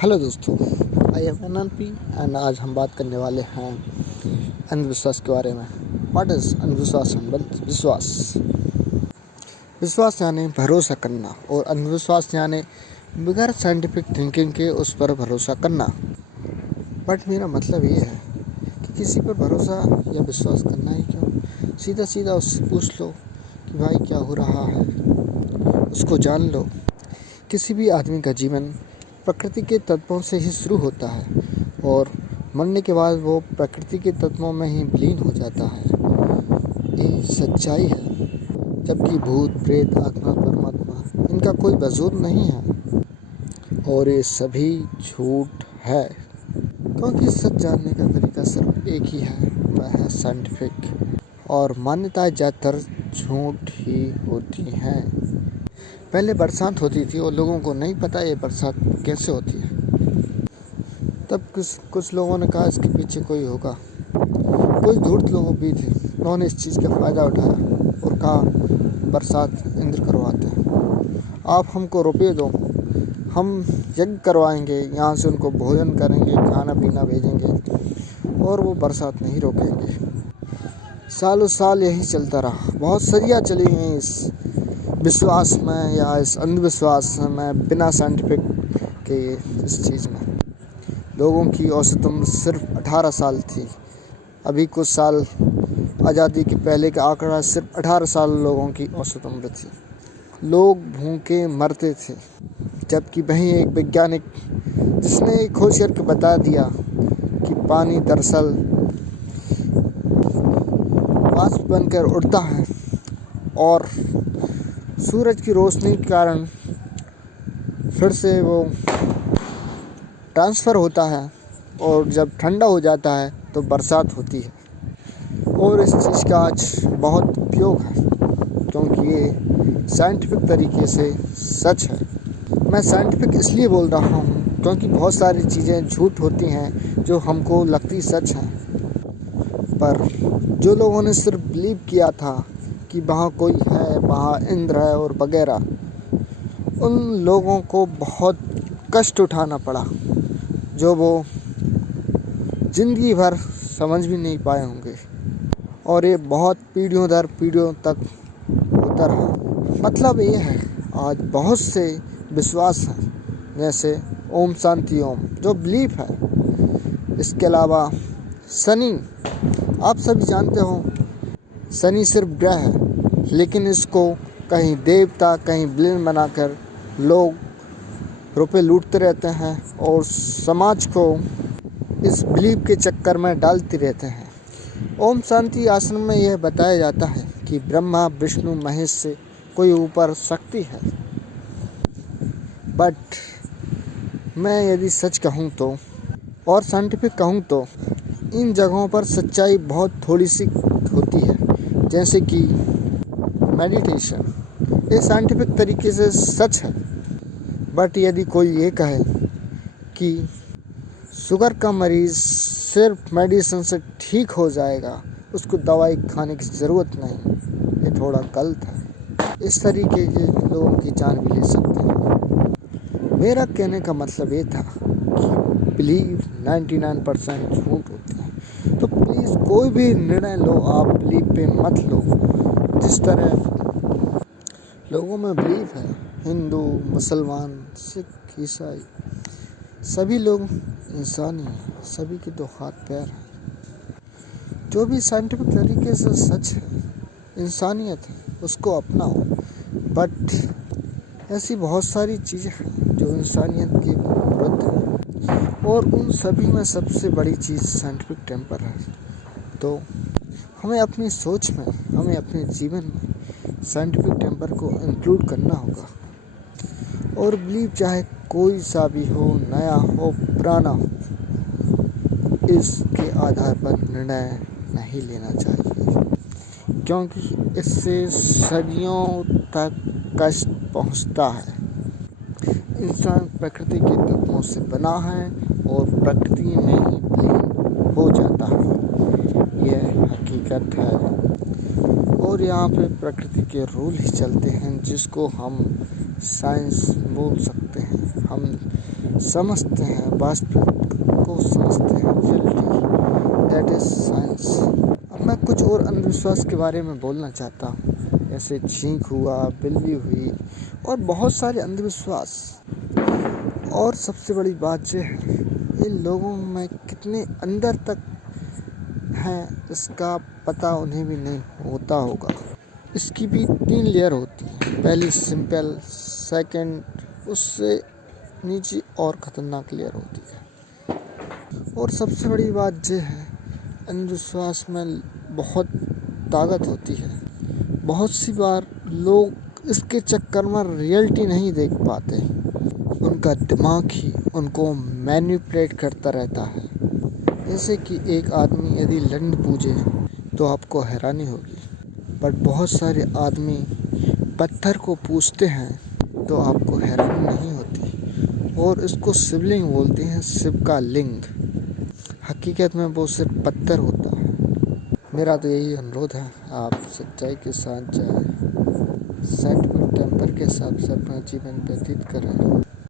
Hello दोस्तों, I am NNP and आज हम बात करने वाले हैं अंधविश्वास के बारे में। व्हाट इज़ अंधविश्वास एंड विश्वास? विश्वास यानी भरोसा करना और अंधविश्वास यानी बगैर साइंटिफिक थिंकिंग के उस पर भरोसा करना। बट मेरा मतलब ये है कि किसी पर भरोसा या विश्वास करना ही क्यों, सीधा सीधा उससे पूछ लो कि भाई क्या हो रहा है, उसको जान लो। किसी भी आदमी का जीवन प्रकृति के तत्वों से ही शुरू होता है और मरने के बाद वो प्रकृति के तत्वों में ही विलीन हो जाता है। ये सच्चाई है। जबकि भूत प्रेत आत्मा परमात्मा इनका कोई वजूद नहीं है और ये सभी झूठ है, क्योंकि सच जानने का तरीका सिर्फ एक ही है, वह है साइंटिफिक। और मान्यताएं ज़्यादातर झूठ ही होती हैं। पहले बरसात होती थी और लोगों को नहीं पता ये बरसात कैसे होती है। तब कुछ लोगों ने कहा इसके पीछे कोई होगा। कुछ धूर्त लोग भी थे, उन्होंने इस चीज़ का फ़ायदा उठाया और कहा बरसात इंद्र करवाते हैं, आप हमको रुपये दो, हम यज्ञ करवाएंगे, यहाँ से उनको भोजन करेंगे, खाना पीना भेजेंगे और वो बरसात नहीं रोकेंगे। सालों साल यही चलता रहा। बहुत सदियाँ चली गई इस विश्वास में या इस अंधविश्वास में, बिना साइंटिफिक के इस चीज़ में। लोगों की औसत उम्र सिर्फ 18 साल थी। अभी कुछ साल आज़ादी के पहले का आंकड़ा सिर्फ 18 साल लोगों की औसत उम्र थी। लोग भूखे मरते थे, जबकि वहीं एक वैज्ञानिक जिसने खोज करके बता दिया कि पानी दरअसल वाष्प बनकर उड़ता है और सूरज की रोशनी के कारण फिर से वो ट्रांसफ़र होता है और जब ठंडा हो जाता है तो बरसात होती है। और इस चीज़ का आज बहुत उपयोग है, क्योंकि ये साइंटिफिक तरीके से सच है। मैं साइंटिफिक इसलिए बोल रहा हूँ क्योंकि बहुत सारी चीज़ें झूठ होती हैं जो हमको लगती सच हैं, पर जो लोगों ने सिर्फ बिलीव किया था कि वहाँ कोई है, वहाँ इंद्र है और वगैरह, उन लोगों को बहुत कष्ट उठाना पड़ा, जो वो ज़िंदगी भर समझ भी नहीं पाए होंगे। और ये बहुत पीढ़ियों दर पीढ़ियों तक होता रहा। मतलब ये है, आज बहुत से विश्वास हैं, जैसे ओम शांति ओम जो बिलीफ है। इसके अलावा शनि, आप सभी जानते हो शनि सिर्फ ग्रह है, लेकिन इसको कहीं देवता कहीं विलेन बनाकर लोग रुपए लूटते रहते हैं और समाज को इस बिलीफ के चक्कर में डालते रहते हैं। ओम शांति आश्रम में यह बताया जाता है कि ब्रह्मा विष्णु महेश से कोई ऊपर शक्ति है। बट मैं यदि सच कहूँ तो और साइंटिफिक कहूँ तो इन जगहों पर सच्चाई बहुत थोड़ी सी होती है, जैसे कि मेडिटेशन। ये साइंटिफिक तरीके से सच है। बट यदि कोई ये कहे कि शुगर का मरीज़ सिर्फ मेडिसिन से ठीक हो जाएगा, उसको दवाई खाने की ज़रूरत नहीं, ये थोड़ा गलत है। इस तरीके के लोगों की जान भी ले सकते हैं। मेरा कहने का मतलब ये था कि बिलीव 99% झूठ होते हैं। तो प्लीज़ कोई भी निर्णय लो, आप बिलीव पे मत लो। जिस तरह लोगों में बिलीव है, हिंदू मुसलमान सिख ईसाई सभी लोग इंसान ही हैं, सभी के दो हाथ पैर हैं। जो भी साइंटिफिक तरीके से सच है, इंसानियत है, उसको अपनाओ। बट ऐसी बहुत सारी चीज़ें हैं जो इंसानियत के विरुद्ध हैं, और उन सभी में सबसे बड़ी चीज़ साइंटिफिक टेम्पर है। तो हमें अपनी सोच में, हमें अपने जीवन में साइंटिफिक टेम्पर को इंक्लूड करना होगा। और बिलीव चाहे कोई सा भी हो, नया हो पुराना हो, इसके आधार पर निर्णय नहीं लेना चाहिए, क्योंकि इससे सदियों तक कष्ट पहुंचता है। इंसान प्रकृति के तत्वों से बना है और प्रकृति में ही विलीन हो जाता है, यह हकीकत है। और यहाँ पे प्रकृति के रूल ही चलते हैं, जिसको हम साइंस बोल सकते हैं। हम समझते हैं, वास्तविक को समझते हैं, रियलिटी, दैट इज साइंस। अब मैं कुछ और अंधविश्वास के बारे में बोलना चाहता हूँ, जैसे छींक हुआ, बिल्ली हुई और बहुत सारे अंधविश्वास। और सबसे बड़ी बात यह है, इन लोगों में कितने अंदर तक हैं इसका पता उन्हें भी नहीं होता होगा। इसकी भी 3 लेयर होती है, पहली सिंपल, सेकंड उससे नीचे और ख़तरनाक लेयर होती है। और सबसे बड़ी बात यह है, अंधविश्वास में बहुत ताकत होती है। बहुत सी बार लोग इसके चक्कर में रियलिटी नहीं देख पाते, उनका दिमाग ही उनको मैनिपुलेट करता रहता है। जैसे कि एक आदमी यदि लंड पूजे तो आपको हैरानी होगी, बट बहुत सारे आदमी पत्थर को पूजते हैं तो आपको हैरानी नहीं होती। और इसको शिवलिंग बोलते हैं, शिव का लिंग। हकीकत में वो सिर्फ पत्थर होता है। मेरा तो यही अनुरोध है, आप सच्चाई के साथ जाएं, सेट और टेम्पर के हिसाब से अपना जीवन व्यतीत करें।